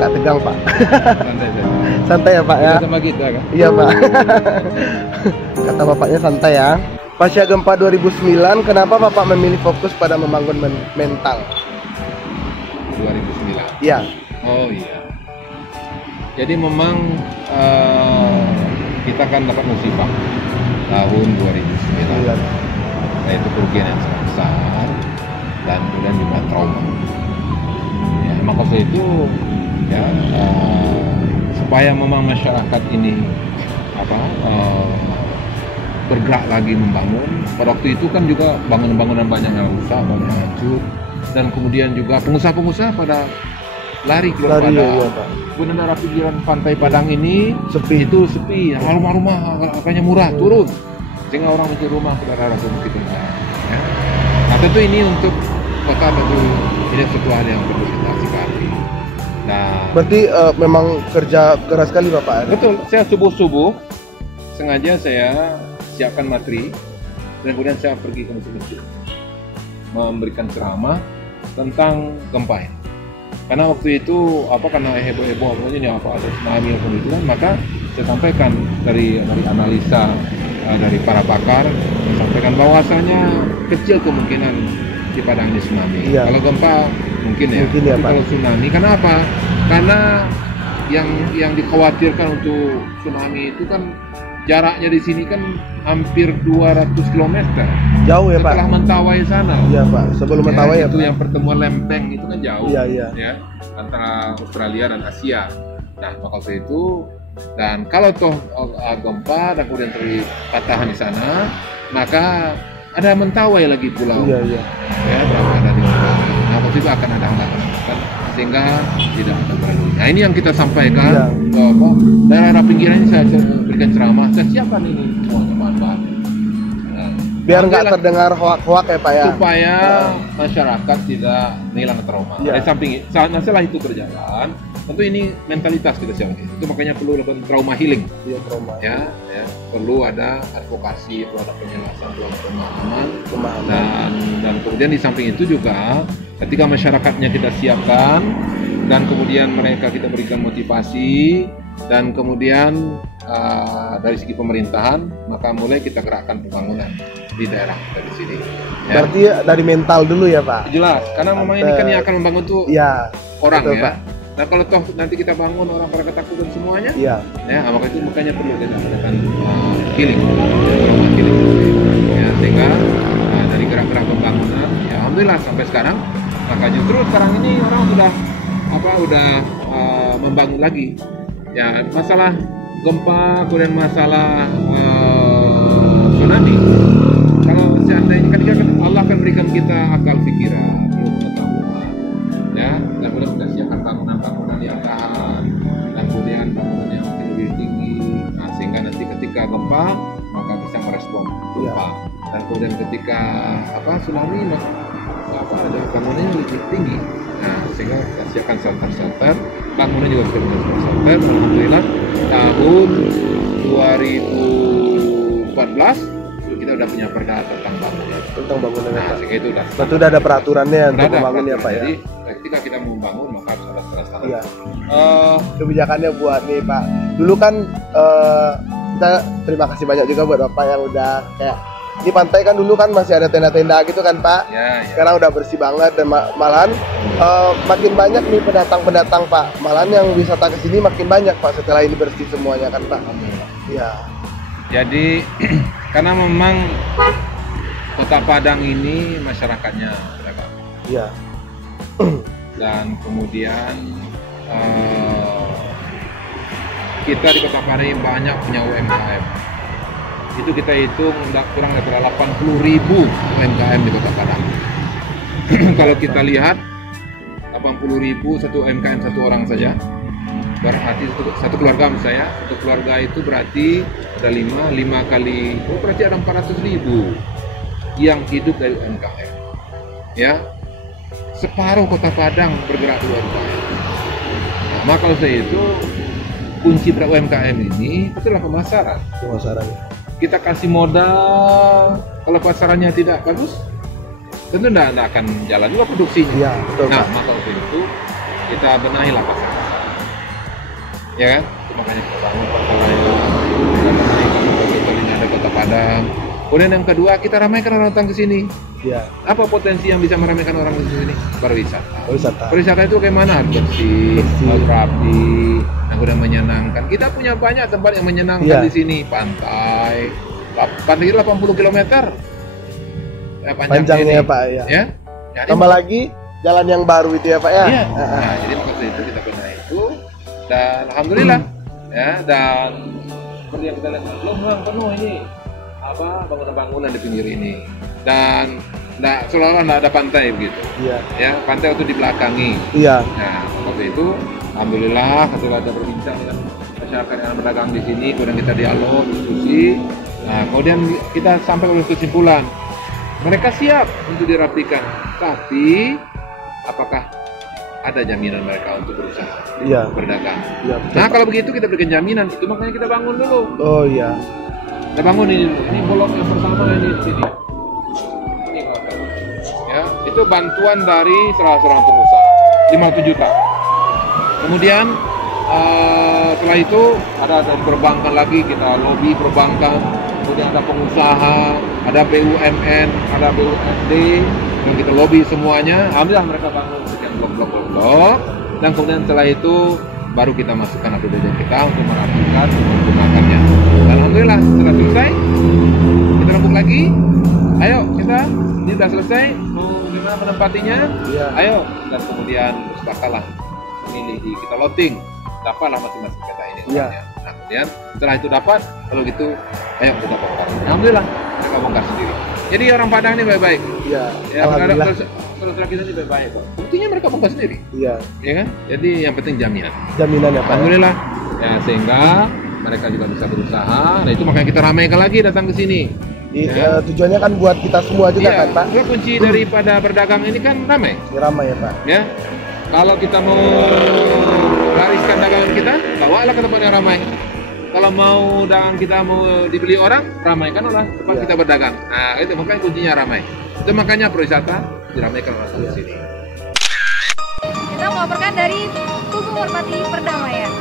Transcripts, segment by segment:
Agak tegang Pak. Santai ya Pak ya. Sama kita kan? Iya Pak. Kata bapaknya santai ya. Pasca gempa 2009, kenapa Bapak memilih fokus pada membangun mental? 2009. Iya. Oh iya. Jadi memang kita kan dapat musibah tahun 2009. Iya. Nah, itu kerugian yang sangat besar dan kemudian juga trauma. Ya, maka itu ya supaya memang masyarakat ini bergerak lagi membangun. Pada waktu itu kan juga bangunan-bangunan banyak yang rusak, banyak yang hancur, dan kemudian juga pengusaha-pengusaha pada lari keluar kemudian daerah pinggiran pantai Padang ini Sepi. itu sepi, rumah-rumah harganya murah turun, sehingga orang mencari rumah ke daerah pemukiman. Ya. Nah tentu ini untuk kota tentu ini suatu hal yang perlu kita sikapi. Nah, Berarti memang kerja keras sekali Bapak. betul, saya subuh-subuh sengaja saya siapkan materi dan kemudian saya pergi ke masjid-masjid memberikan ceramah tentang gempa ini. Karena waktu itu karena heboh-heboh ini ada tsunami atau itu kan, maka saya sampaikan dari analisa dari para pakar, saya sampaikan bahwasanya kecil kemungkinan di Padang ini tsunami. Iya. Kalau gempa mungkin ya. Mungkin ya, Tapi Pak. kalau tsunami, kenapa? Karena yang dikhawatirkan untuk tsunami itu kan jaraknya di sini kan hampir 200 km. Jauh ya Pak. Setelah Mentawai sana. Iya Pak. Sebelum Mentawai ya itu Pak. yang pertemuan lempeng itu kan jauh. Iya, iya. Ya, antara Australia dan Asia. Nah, maka itu dan kalau toh gempa dan kemudian terjadi patahan di sana, maka ada Mentawai lagi pulau. Iya, iya. Ya, berapa ada di sana. Nah, waktu itu akan ada hambatan sehingga tidak akan terlalu. Nah, ini yang kita sampaikan. Iya. Daerah pinggiran ini saya berikan ceramah. Saya siapkan ini semuanya manfaat. Biar nggak terdengar hoak-hoak ya Pak ya. Supaya masyarakat tidak hilang trauma. Iya. Di samping masalah itu berjalan, tentu ini mentalitas kita siapkan. Itu makanya perlu lakukan trauma healing. Iya, trauma. Ya, perlu ada advokasi, perlu ada penjelasan, perlu ada pemahaman. Dan kemudian di samping itu juga ketika masyarakatnya kita siapkan dan kemudian mereka kita berikan motivasi dan kemudian dari segi pemerintahan, maka mulai kita gerakkan pembangunan di daerah kita di sini. Ya. Berarti dari mental dulu ya Pak. Jelas, karena memang ini kan yang akan membangun tuh Iya. orang betul, ya. Pak. Nah kalau toh nanti kita bangun orang pada ketakutan semuanya, Iya. ya maka itu makanya perlu kita adakan healing, trauma healing. Ya, sehingga dari gerak-gerak pembangunan, ya alhamdulillah sampai sekarang, maka justru sekarang ini orang sudah membangun lagi. Ya masalah gempa, kemudian masalah tsunami. Kalau seandainya kan Allah akan berikan kita akal pikiran, pengetahuan, ya, dan kemudian kita siapkan bangunan-bangunan yang tahan, dan kemudian bangunan yang lebih tinggi, nah, sehingga nanti ketika gempa maka bisa merespon gempa, dan kemudian ketika tsunami ada bangunan yang lebih tinggi, nah sehingga kita siapkan shelter, bangunan juga bisa menjadi shelter. Alhamdulillah tahun 2014 kita udah punya perda tentang bangunan. Nah, sehingga itu udah. Berarti udah ada peraturannya untuk membangun ya Pak ya. Jadi ketika kita membangun maka harus ada standar. Iya. Kebijakannya buat nih Pak. Dulu kan kita terima kasih banyak juga buat Bapak yang udah kayak di pantai kan dulu kan masih ada tenda-tenda gitu kan Pak. Ya. Sekarang udah bersih banget dan malahan makin banyak nih pendatang-pendatang Pak. Malahan yang wisata ke sini makin banyak Pak setelah ini bersih semuanya kan Pak. Iya. Jadi karena memang Kota Padang ini masyarakatnya beragam. Iya. Dan kemudian kita di Kota Padang ini banyak punya UMKM. Itu kita hitung kurang dari 80.000 UMKM di Kota Padang. Kalau kita lihat 80.000 satu UMKM satu orang saja. Berarti satu keluarga misalnya, satu keluarga itu berarti ada 5 kali, berarti ada 400.000 yang hidup dari UMKM. Ya, separuh Kota Padang bergerak di UMKM. Nah, maka kalau saya itu kunci pada UMKM ini itu adalah pemasaran. Pemasaran. Kita kasih modal, kalau pasarannya tidak bagus, tentu tidak akan jalan juga produksinya. Iya, betul, nah, Pak. maka untuk itu kita benahilah pasar. Ya kan? Itu makanya kita bangun perkelahian, kita benahi betul-betul ini ada Kota Padang. Kemudian yang kedua, kita ramaikan orang datang ke sini. Iya. Apa potensi yang bisa meramaikan orang di sini? Pariwisata. Wisata. Pariwisata itu bagaimana? Bersih, rapi, kemudian menyenangkan. Kita punya banyak tempat yang menyenangkan di sini. Pantai itu 80 km. Panjangnya ya, Pak, ya. Ya. Tambah lagi jalan yang baru itu ya, Pak ya. Iya. Nah, jadi maksud itu kita benahi itu dan alhamdulillah ya, dan seperti yang kita lihat belum penuh ini bangunan-bangunan di pinggir ini, dan seolah-olah nggak ada pantai begitu. Iya. Ya, pantai itu dibelakangi. Iya. Nah, waktu itu alhamdulillah ketika ada berbincang dengan masyarakat yang berdagang di sini, kemudian kita dialog, diskusi. Nah, kemudian kita sampai ke kesimpulan mereka siap untuk dirapikan, tapi apakah ada jaminan mereka untuk berusaha berdagang? Iya, nah, kalau begitu kita berikan jaminan, itu makanya kita bangun dulu. Oh iya. Kita bangun ini blok yang pertama ini di sini. Ini ya, itu bantuan dari salah seorang pengusaha 50 juta. Kemudian setelah itu ada dari perbankan lagi, kita lobby perbankan. Kemudian ada pengusaha, ada BUMN, ada BUMD, yang kita lobby semuanya. Alhamdulillah mereka bangun sekian blok. Dan kemudian setelah itu baru kita masukkan APBD kita untuk merapikan, menggunakannya. Dan alhamdulillah setelah selesai, kita rembuk lagi. Ayo kita, ini sudah selesai, mau gimana menempatinya? Iya. Ayo, dan kemudian bersepakatlah memilih kita loading, dapatlah masing-masing peta ini. Iya. Nah, kemudian setelah itu dapat, kalau gitu, ayo kita bongkar. Alhamdulillah mereka bongkar sendiri. Jadi orang Padang ini baik-baik. Iya. Ya, alhamdulillah. Saudara kita ini baik-baik kok. Buktinya mereka bongkar sendiri. Iya. Ya kan? Jadi yang penting jaminan. Jaminan ya Pak. Alhamdulillah. Ya, sehingga mereka juga bisa berusaha. Nah, itu makanya kita ramaikan lagi datang ke sini. Tujuannya kan buat kita semua juga kan Pak. Iya, kunci daripada berdagang ini kan ramai. Ramai ya Pak. Ya. Kalau kita mau lariskan dagangan kita, bawalah ke tempat yang ramai. Kalau mau dagangan kita mau dibeli orang, ramaikanlah tempat kita berdagang. Nah, itu makanya kuncinya ramai. Itu makanya pariwisata diramaikan orang di sini. Kita melaporkan dari Tugu Merpati Perdamaian.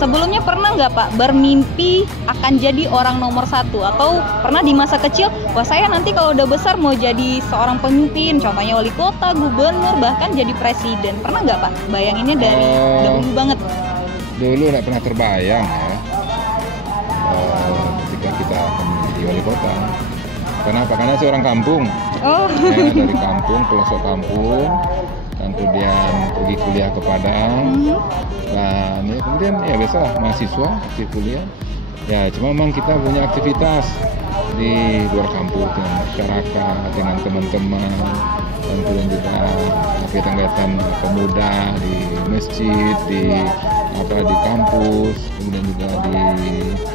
Sebelumnya pernah nggak Pak bermimpi akan jadi orang nomor 1? Atau pernah di masa kecil, wah saya nanti kalau udah besar mau jadi seorang pemimpin, contohnya wali kota, gubernur, bahkan jadi presiden. Pernah nggak Pak bayanginnya dari dahulu banget? Dulu nggak pernah terbayang ya ketika kita akan menjadi wali kota. Kenapa? Karena saya orang kampung. Ya, dari kampung, pelosok kampung, dan kemudian pergi kuliah ke Padang. Dan ya, kemudian ya biasa mahasiswa aktif kuliah. Ya cuma memang kita punya aktivitas di luar kampung dengan masyarakat, dengan teman-teman, dan kemudian juga kegiatan-kegiatan pemuda di masjid, di kampus, kemudian juga di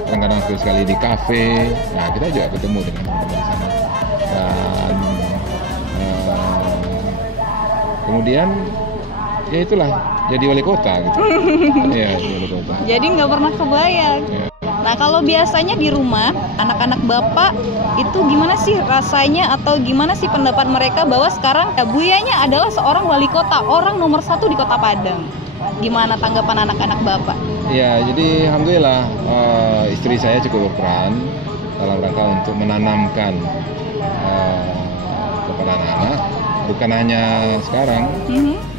kadang-kadang sekali di kafe. Nah kita juga ketemu dengan teman-teman di sana. Dan kemudian ya itulah jadi wali kota gitu. Iya, wali kota. Jadi nggak pernah kebayang. Ya. Nah kalau biasanya di rumah anak-anak Bapak itu gimana sih rasanya atau gimana sih pendapat mereka bahwa sekarang Buyanya adalah seorang wali kota, orang nomor 1 di Kota Padang. Gimana tanggapan anak-anak Bapak? Ya jadi alhamdulillah istri saya cukup berperan dalam rangka untuk menanamkan kepada anak-anak. Bukan hanya sekarang,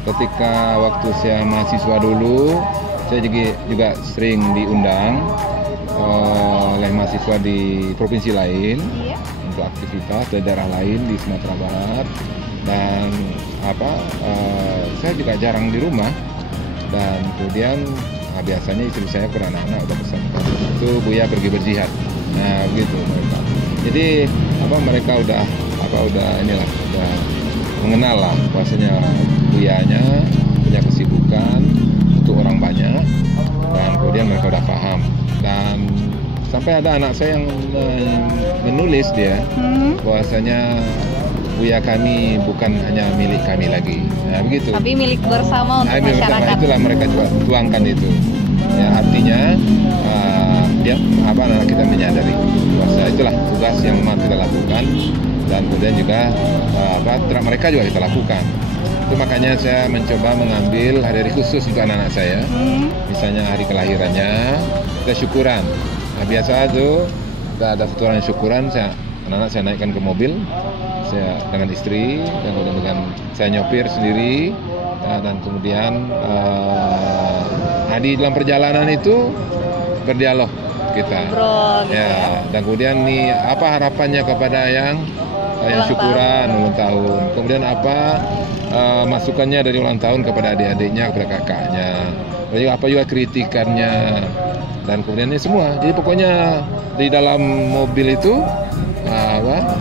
ketika waktu saya mahasiswa dulu, saya juga sering diundang oleh mahasiswa di provinsi lain Iya. untuk aktivitas di daerah lain di Sumatera Barat. Dan saya juga jarang di rumah, dan kemudian biasanya istri saya ke anak-anak udah pesan itu Buya pergi berjihad. Nah begitu mereka. Jadi mereka udah mengenal lah bahwasanya Buyanya punya kesibukan untuk orang banyak, dan kemudian mereka udah paham. Dan sampai ada anak saya yang menulis dia bahwasanya Buya kami bukan hanya milik kami lagi. Nah, begitu. Tapi milik bersama untuk masyarakat. Itulah mereka juga tuangkan itu. Ya, artinya anak kita menyadari bahwa itulah tugas yang memang kita lakukan, dan kemudian juga mereka juga kita lakukan. Itu makanya saya mencoba mengambil hari-hari khusus untuk anak-anak saya. Misalnya hari kelahirannya, kita syukuran. Nah, biasa itu ada futuran syukuran, anak-anak saya naikkan ke mobil, saya dengan istri, dan kemudian dengan saya nyopir sendiri, dan kemudian di dalam perjalanan itu berdialog kita. Bro, gitu ya. Dan kemudian nih apa harapannya kepada yang syukuran ulang tahun, kemudian apa masukannya dari ulang tahun kepada adik-adiknya, kepada kakaknya, dan juga apa juga kritikannya, dan kemudian ini semua. Jadi pokoknya di dalam mobil itu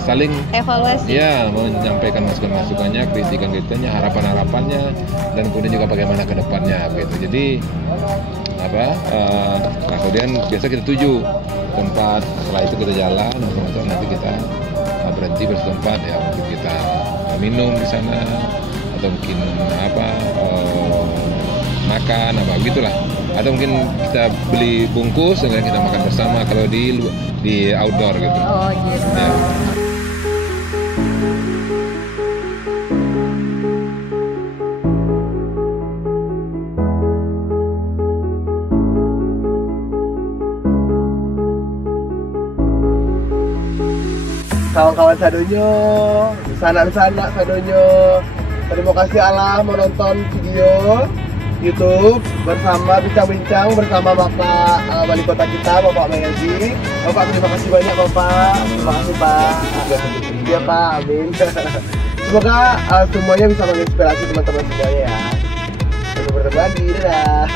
saling evaluasi. Ya, menyampaikan masukan-masukannya, kritikan-kritikannya, harapan-harapannya, dan kemudian juga bagaimana ke depannya gitu. Jadi kemudian biasa kita tuju tempat, setelah itu kita jalan, nanti kita berhenti bertempat, ya mungkin kita minum di sana, atau mungkin makan gitulah, atau mungkin kita beli bungkus dan kita makan bersama kalau di outdoor gitu. Oh gitu. Ya. Kawan-kawan sadonyo, sanak-sanak sadonyo, terima kasih Allah menonton video YouTube bersama bincang-bincang bersama Bapak Wali Kota kita, Bapak Mayadi. Bapak, terima kasih banyak Bapak. Terima kasih Pak. Ya Pak, amin. Semoga semuanya bisa menginspirasi teman-teman semuanya ya. Sampai bertemu lagi, dadah.